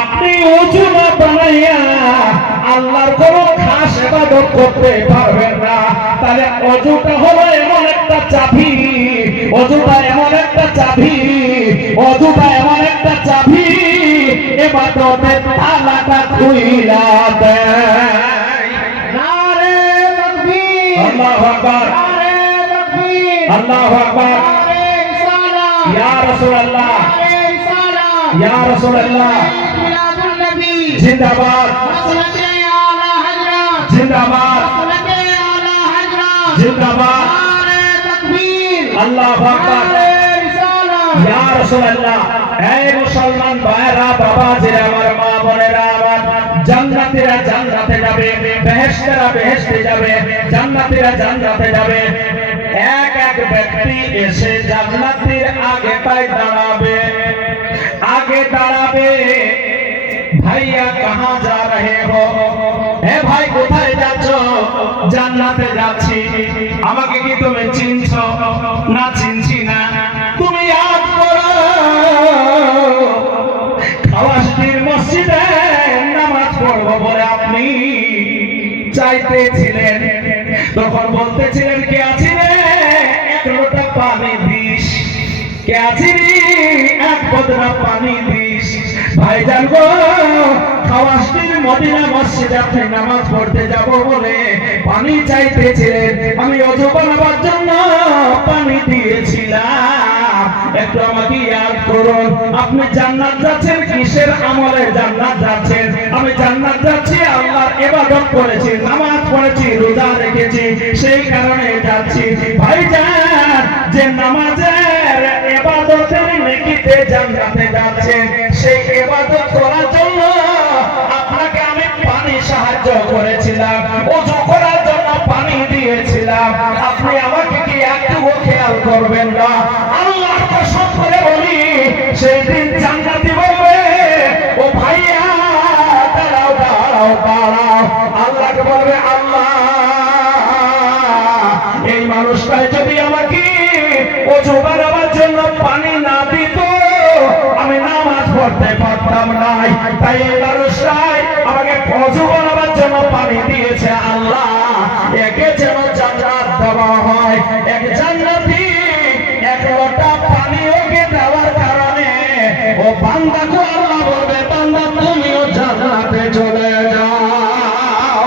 আপনি ওযু না বানাইয়া আল্লাহর কোন খাস ইবাদত করতে পারবেন না। তাহলে ওযুটা হলো এমন একটা চাবি, ওযুটা এমন একটা চাবি, ওযুটা এমন একটা চাবি, ইবাদতের তালাটা খুইলা দেয়। নারে তাকবীর, আল্লাহু আকবার, নারে তাকবীর, আল্লাহু আকবার। নারে রিসালাত, ইয়া রাসূলুল্লাহ, নারে রিসালাত, ইয়া রাসূলুল্লাহ, মিলাদুন নবী জিন্দাবাদ, মাসলাকে আলা হযরত, জিন্দাবাদ, মাসলাকে আলা হযরত, জিন্দাবাদ। নারে তাকবীর, আল্লাহু আকবার, নারে রিসালাত। ইয়া রাসূলুল্লাহ। এই মুসলমান ভাইরা, বাবাজিরা, আমার মা বোনেরা, আমার জান্নাতীরা জান্নাতে যাবে, বেহেশতেরা বেহেশতে যাবে, জান্নাতীরা জান্নাতে যাবে। এক এক ব্যক্তি এসে জান্নাতীর আগেটায় দাঁড়াবে, আগে দাঁড়াবে। ভাইয়া কাহা যা রহে হো? হে ভাই কোথায় যাচ্ছ? জান্নাতে যাচ্ছি। আমাকে কি তুমি চিনছো? না চিনছি না। তুমি ইয়াদ করো খাওয়াশটির মসজিদে নামাজ পড়বো বলে আপনি চাইতেছিলেন, তখন বলতেছিলেন কে আছি রে এক লোটা পানি দিস, কে আছি রে এক বদনা পানি দিস। ভাইজান গো, খাওয়াশটির মদিনা মসজিদে আপনি নামাজ পড়তে যাব বলে পানি চাইতেছিলেন, আমি ওযু বানাবার জন্য পানি দিয়েছিলাম। একটু আমাকে ইয়াদ করুন। আপনি জান্নাত যাচ্ছেন কিসের আমলে জান্নাত যাচ্ছেন? আমি জান্নাত যাচ্ছি আল্লাহর ইবাদত করেছি, নামাজ পড়েছি, রোজা রেখেছি, সেই কারণে যাচ্ছি। ভাইজান, যে নামাজের ইবাদতের নেকিতে জান্নাতে যাচ্ছেন, সেই ইবাদত করার জন্য আপনাকে আমি পানি সাহায্য করেছিলাম, ওযু করার জন্য পানি দিয়েছিলাম। আপনি আমাকে কি একটু খেয়াল করবেন না? আল্লাহর কসম করে বলি, সেই দিন জান্নাতি বলবে ও ভাইয়া দাঁড়াও দাঁড়াও দাঁড়াও। আল্লাহকে বলবে আল্লাহ, এই মানুষটাই যদি আমাকে ওযু বানাবার জন্য পানি না দিত, আমি নামাজ পড়তে পারতাম না। তাই এই মানুষটাই আমাকে ওযু বানাবার জন্য পানি দিয়েছে। আল্লাহ, একে যেন জান্নাত দেওয়া হয়। এক জান্নাতি এক লোটা পানি ওকে দেওয়ার কারণে ও বান্দাকে আল্লাহ বলবে, বান্দা তুমিও জান্নাতে চলে যাও।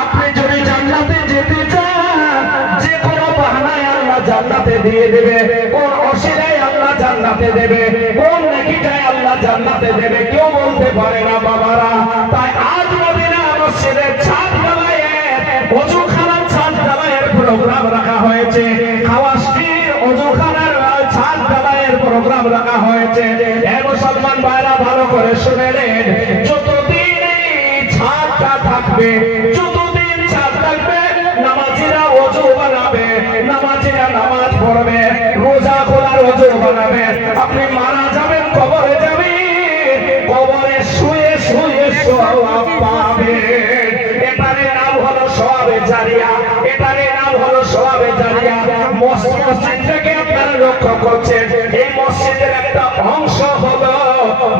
আপনি যদি জান্নাতে যেতে চান, যে কোনো বাহানায় আল্লাহ জান্নাতে দিয়ে দেবে, কোন অসিলায় আল্লাহ জান্নাতে দেবে, কোন নেকিটায় আল্লাহ জান্নাতে দেবে কেউ বলতে পারে না বাবারা। তাই আজ মদিনা মসজিদের ছাদ ঢালাইয়ের ওযুখানার ছাদ ঢালাইয়ের প্রোগ্রাম রাখা হয়েছে, খাওয়াশটির ওযুখানার ছাদ ঢালাইয়ের প্রোগ্রাম রাখা হয়েছে। হে মুসলমান ভাইরা, ভালো করে শুনে নেন, যতদিন এই ছাদটা থাকবে, যতদিন ছাদ থাকবে, নামাজিরা ওযু বানাবে, নামাজিরা নামাজ পড়বে, রোজা খোলার ওযু বানাবে। আপনি মারা যাবেন, কবরে যাবেন, কবরে শুয়ে শুয়ে সওয়াব পাবেন। এটারে নাম হলো সওয়াবে জারিয়া, এটারে নাম হলো সওয়াবে জারিয়া। মসজিদটাকে আপনারা লক্ষ্য করছেন, এই মসজিদের একটা অংশ হলো,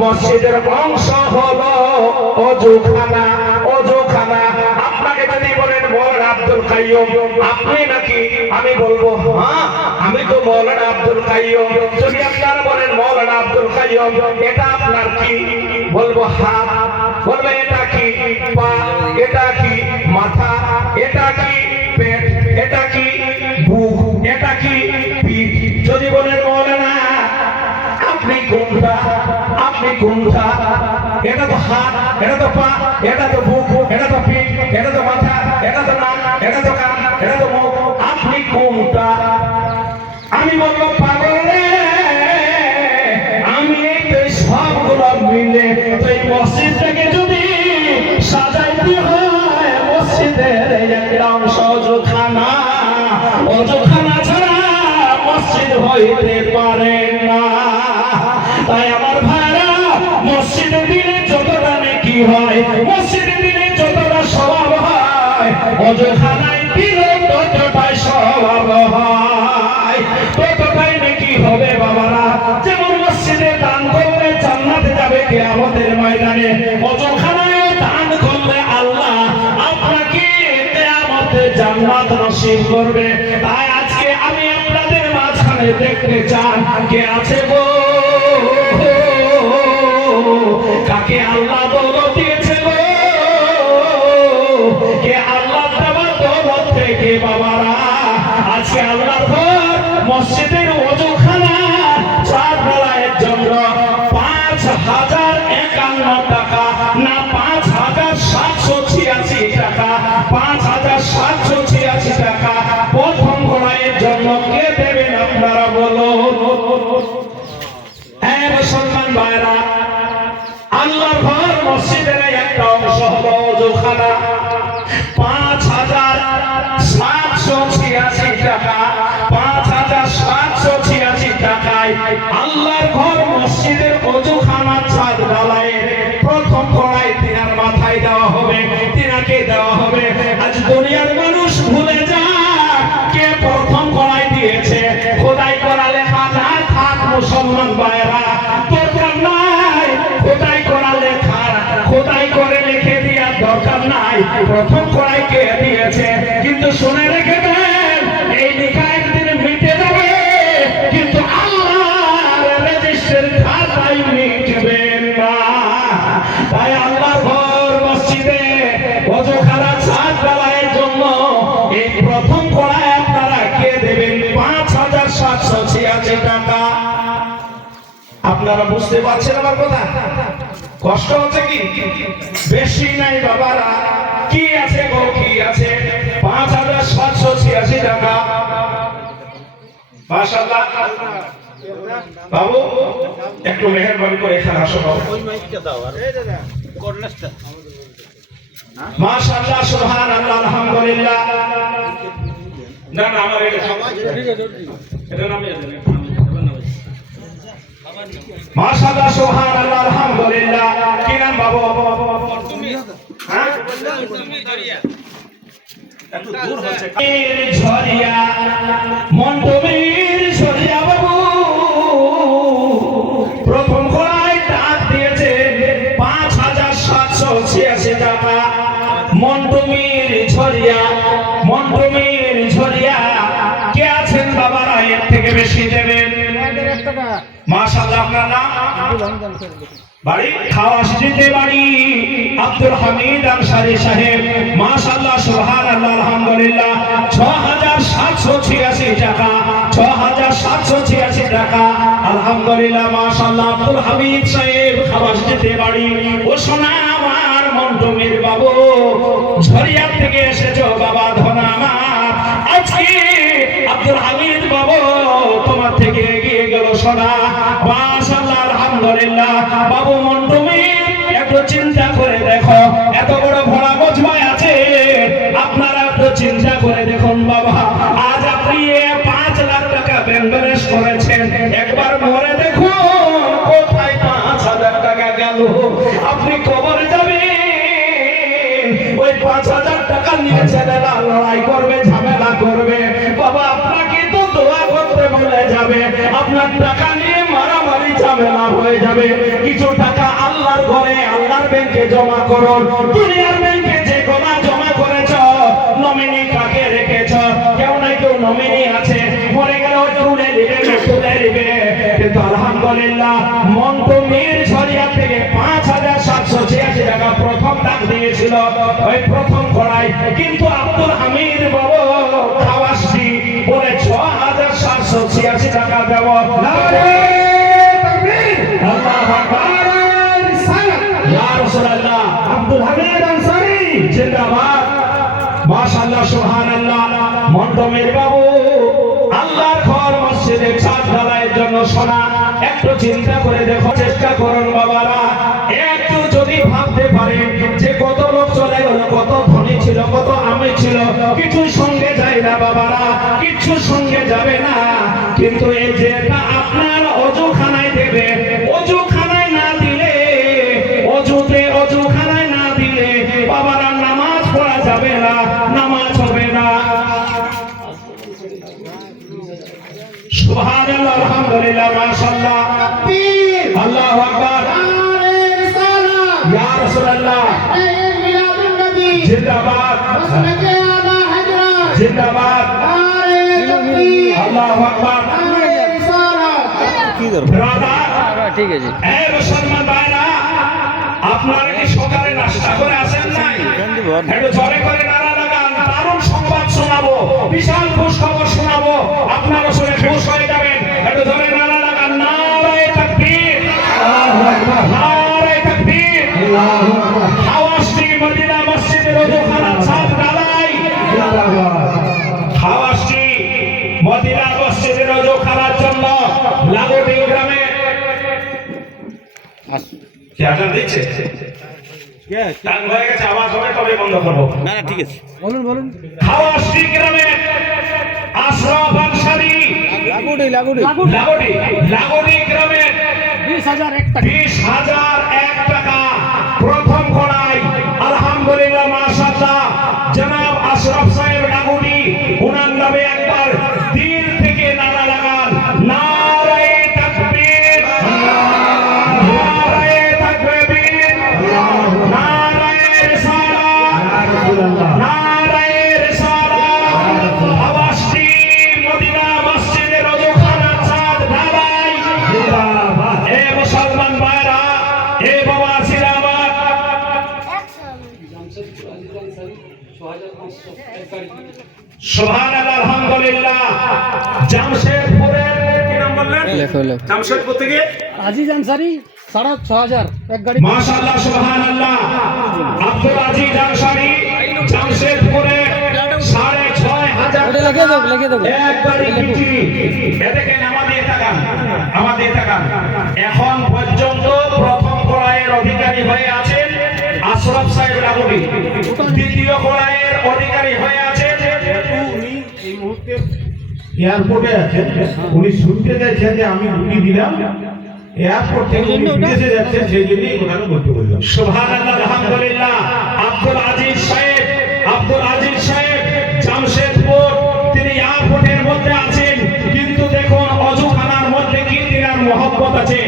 মসজিদের অংশ হলো ওযুখানা, ওযুখানা। আপনাকে যদি বলেন মৌলানা আব্দুল কাইয়ুম, আপনি নাকি? আমি বলবো হ্যাঁ, আমি তো মৌলানা আব্দুল কাইয়ুম। যদি আপনারা বলেন মৌলানা আব্দুল কাইয়ুম, এটা আপনার কি? বলবো হাত। বলবে এটা কি? পা। এটা কি? মাথা। এটা কি? পেট। এটা কি? বুক। এটা কি? পিঠ। যদি বলেন মৌলানা আপনি কোনটা, আপনি কোনটা? এটা তো হাত, এটা তো পা, এটা তো বুক, এটা তো পিঠ, এটা তো মাথা, এটা তো নাক, এটা তো কান, এটা তো মুখ, আপনি কোনটা? আমি বলবো পাগল রে, আমি এই সবগুলো মিলে এই মসজিদটাকে যদি সাজাইতে হয়, মসজিদের একটা অংশ ওযুখানা, ওযুখানা ছাড়া মসজিদ হইতে পারে না। তাই আমার ভাইরা, মসজিদে দিলে যতটা নেকি হয়, মসজিদে দিলে যতটা সওয়াব হয়, ওযুখানায় দিলে ততটাই সওয়াব হয়, ততটাই নেকি হবে বাবারা। যেমন মসজিদে দান করলে নসিব করবে। তাই আজকে আমি আপনাদের মাঝখানে দেখতে চান কে আছে গো, কাকে আল্লাহ দৌলত দিয়েছে গো, কে আল্লাহ দেওয়া দৌলত থেকে বাবারা আজকে আল্লাহর ঘর মসজিদের ওযুখানা চার বেলায়ের জন্য ৫,০৫১ টাকা না ৫,৭৮৬ টাকা, ৫,৭৮৬ টাকা প্রথম কড়াইয়ের জন্য কে দেবেন আপনারা বলুন? হ্যাঁ মুসলমান ভাইরা, আল্লাহর ঘর মসজিদের একটা অংশ হলো ওযুখানা, ৫,৭৮৬ টাকা, ৫,৭৮৬ টাকায় আল্লাহর ঘর মসজিদের ওযুখানার ছাদ ঢালাইয়ের প্রথম কড়াই তিনার মাথায় দেওয়া হবে, তিনাকে দেওয়া হবে। আজ দুনিয়ার মানুষ ভুলে যায় কে প্রথম কড়াই দিয়েছে। খোদাই করা লেখা না থাক মুসলমান ভাইরা, দরকার নাই খোদাই করা লেখা, খোদাই করে লিখে দেওয়ার দরকার নাই প্রথম কড়াই কে দিয়েছে। কিন্তু শুনে রেখে দেন, এই লেখা একদিন মিটে যাবে, কিন্তু আল্লাহর রেজিস্টার খাতায় মিটবে না। তাই আল্লাহর ঘর মসজিদে ওযুখানা ছাদ ঢালাইয়ের জন্য এই প্রথম কড়াই আপনারা কে দেবেন? ৫,৭৮৬ টাকা। আপনারা বুঝতে পারছেন আমার কথা? কষ্ট হচ্ছে কি? বেশি নাই বাবারা, কি আছে গো, কি আছে? ৫,৭৮৬ টাকা। মাশাআল্লাহ বাবু, একটু মেহেরবানি করে এখানে আসো বাবু। মাশাআল্লাহ, সুবহানাল্লাহ, আলহামদুলিল্লাহ। না না, আমার এটা নামে দেন। মাশাআল্লাহ, সুবহানাল্লাহ, আলহামদুলিল্লাহ। কি নাম বাবু? হ্যাঁ, এত দূর হচ্ছে ঝরিয়া, মন্টুমির ঝরিয়া বাবু প্রথম কড়াই ডাক দিয়েছে ৫,৭৮৬ টাকা। মন্টুমির ঝরিয়া, মন্টুমির ঝরিয়া কে আছেন বাবারা এর থেকে বেশি দেবেন? মাশাআল্লাহ, আপনার নাম? বাড়ি খাওয়াশিতে বাড়ি আব্দুল হামিদ আনসারী সাহেব। মাশাআল্লাহ, সুবহানাল্লাহ, আলহামদুলিল্লাহ। ৬,৭৮৬ টাকা, ৬,৭৮৬ টাকা, আলহামদুলিল্লাহ, মাশাআল্লাহ। আব্দুল হামিদ সাহেব খাওয়াশিতে বাড়ি। ও সোনা আমার মন্টুমির বাবু, ঝরিয়া থেকে এসেছো বাবা, ধনা আমার। আজকে আব্দুল হামিদ বাবু তোমার থেকে এগিয়ে গেল সোনা। মাশাআল্লাহ, আলহামদুলিল্লাহ। বাবু মন্টুমির একটু চিন্তা করে দেখো, এত বড় ভরা বোঝায় আছে, আপনারা একটু চিন্তা করে দেখুন বাবা। আজ আপনি ৫ লাখ টাকা ব্যাংক ব্যালেন্স করেছেন, একবার মরে দেখুন কোথায় ৫,০০০ টাকা গেল। আপনি কবরে যাবেন, ওই ৫,০০০ টাকা নিয়ে ছেলেরা লড়াই করবে, ঝামেলা করবে। বাবা আপনাকে তো দোয়া করতে বলে যাবে, আপনার টাকা নিয়ে মারামারি ঝামেলা হয়ে যাবে। কিছু টাকা আল্লাহর ঘরে, আল্লাহর ব্যাংকে জমা করুন। দুনিয়ার ব্যাংকে যে গোনা জমা করেছ, নমিনি কাকে রেখেছ? কেউ না কেউ নমিনি আছে, মরে গেল তুলে দিবে, তুলে দিবে। কিন্তু আলহামদুলিল্লাহ, মন্টুমির ঝরিয়া থেকে ৫,৭৮৬ টাকা প্রথম ডাক দিয়েছিল ওই প্রথম কড়াই। কিন্তু আব্দুল হামিদ বাবু খাওয়াশি বলে ৬,৭৮৬ টাকা দেব। আল্লাহু আকবার, ইয়া রাসূলুল্লাহ। আব্দুল হামিদ আনসারী জিন্দাবাদ। মাশাআল্লাহ, সুবহানাল্লাহ। মন্টুমির বাবু আল্লাহর ঘর মসজিদে ছাদ ঢালাইয়ের জন্য সোনা। একটু চিন্তা করে দেখো, চেষ্টা করুন বাবারা। একটু যদি ভাবতে পারেন যে কত লোক চলে গেল, কত ধনী ছিল, কত আমি ছিল, কিছু সঙ্গে যায় না বাবারা, কিছু সঙ্গে যাবে না। কিন্তু এই যে এটা আপনার ওযুখানায় দেবে, ওযুখানায় না দিলে, ওযুখানায় না দিলে বাবারা নামাজ পড়া যাবে না, নামাজ হবে না। সুবহানাল্লাহ, আলহামদুলিল্লাহ, মাশাআল্লাহ, তাকবীর, আল্লাহু আকবার, ইয়া রাসূলুল্লাহ, জিন্দাবাদ, জিন্দাবাদ নারে তাকবীর আল্লাহু আকবার নারে রিসালাত ব্রাদার ঠিক আছে এই মুসলমান ভাইরা আপনারা কি সকালে নাস্তা করে আসেন নাই একটু জোরে করে নারা লাগান দারুণ সংবাদ শোনাবো বিশাল খুশ খবর শোনাবো আপনারা শুনে খুশ হয়ে যাবেন একটু জোরে নারা লাগান নারে তাকবীর আল্লাহু আকবার নারে তাকবীর আল্লাহু আকবার হাওয়াসটি মদিনা মসজিদের ওযুখানা ছাদ ঢালাই জিন্দাবাদ হাওয়াসটি মদিনা মসজিদের ওযুখানার জন্য লাগোটি গ্রামে কি আজান দিচ্ছে টাইম হয়ে গেছে আওয়াজ হবে তবে বন্ধ করবো না ঠিক আছে বলুন হাওয়াসটি গ্রামে আশরাফ আনসারী লাগোটি গ্রামে 20,001 টাকা প্রথম খোড়ায় আলহামদুলিল্লাহ মাশাআল্লাহ জনাব আশরাফ সাহেব লাগোটি ওনার নামে একবার দিল থেকে নারা লাগান নারে তাকবীর নারে তাকবীর নারে রিসালাত নারে রিসালাত হাওয়াসটি মদিনা মসজিদের ওযুখানা ছাদ ঢালাই জিন্দাবাদ এ মুসলমান ভাইরা এ বাবা জিন্দাবাদ সুবহানাল্লাহ আলহামদুলিল্লাহ জামশেদপুরের কি নাম বললেন জামশেদপুর থেকে আজিজ আনসারি 6,500 এক গাড়ি মাশাআল্লাহ সুবহানাল্লাহ আব্দুল আজিজ আনসারী জামশেদপুরে 6,500 লেগে দেবো এক গাড়ি বিক্রি এ দেখেন আমাদের তাকান এখন পর্যন্ত প্রথম কড়াইয়ের অধিকারী হয়ে আছেন আশরাফ সাহেব লাগোটি দ্বিতীয় কড়াইয়ের অধিকারী হয়ে আছেন উনি এই মুহূর্তে এয়ারপোর্টে আছেন উনি শুনতে চাইছেন যে আমি ডিউটি দিলাম এয়ারপোর্ট থেকে উনি বিদেশে যাচ্ছেন সেই জন্যই কথাটা বলতে বললাম সুবহানাল্লাহ আলহামদুলিল্লাহ আব্দুল আজিজ সাহেব জামশেদপুর তিনি এয়ারপোর্টের মধ্যে আছেন কিন্তু দেখুন অজুখানার মধ্যে কি তিনার মহব্বত আছে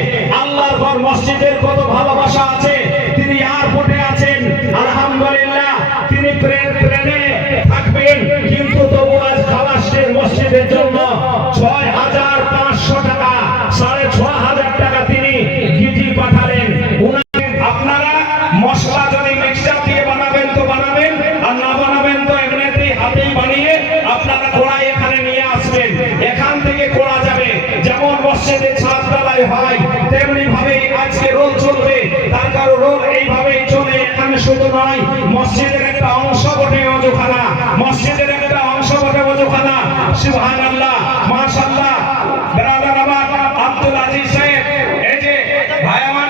আল্লাহর ঘর মসজিদের কত ভালোবাসা আছে তিনি এয়ারপোর্টে আছেন আলহামদুলিল্লাহ তিনি প্রেমে থাকবেন কিন্তু তবু আজ খালাসের মসজিদের জন্য 6,500 টাকা 6,500 টাকা তিনি গিফট পাঠালেন আপনারা মশলা যদি মিক্সচার দিয়ে বানাবেন তো বানাবেন আর না বানাবেন তো এমনিতেই হাতেই বানিয়ে আপনারা কড়াই এখানে নিয়ে আসবেন এখান থেকে করা যাবে যেমন মসজিদে ছাদ ঢালাই হয় তেমনি ভাবে আজকে রোল চলবে তার কারণ রোল এইভাবেই চলে এখানে শুধু নয় মসজিদের একটা অংশ বটে ওযুখানা সুবহানাল্লাহ মাশাআল্লাহ ব্রাদার আমার আব্দুল আজিজ সাহেব এই যে ভাই আমার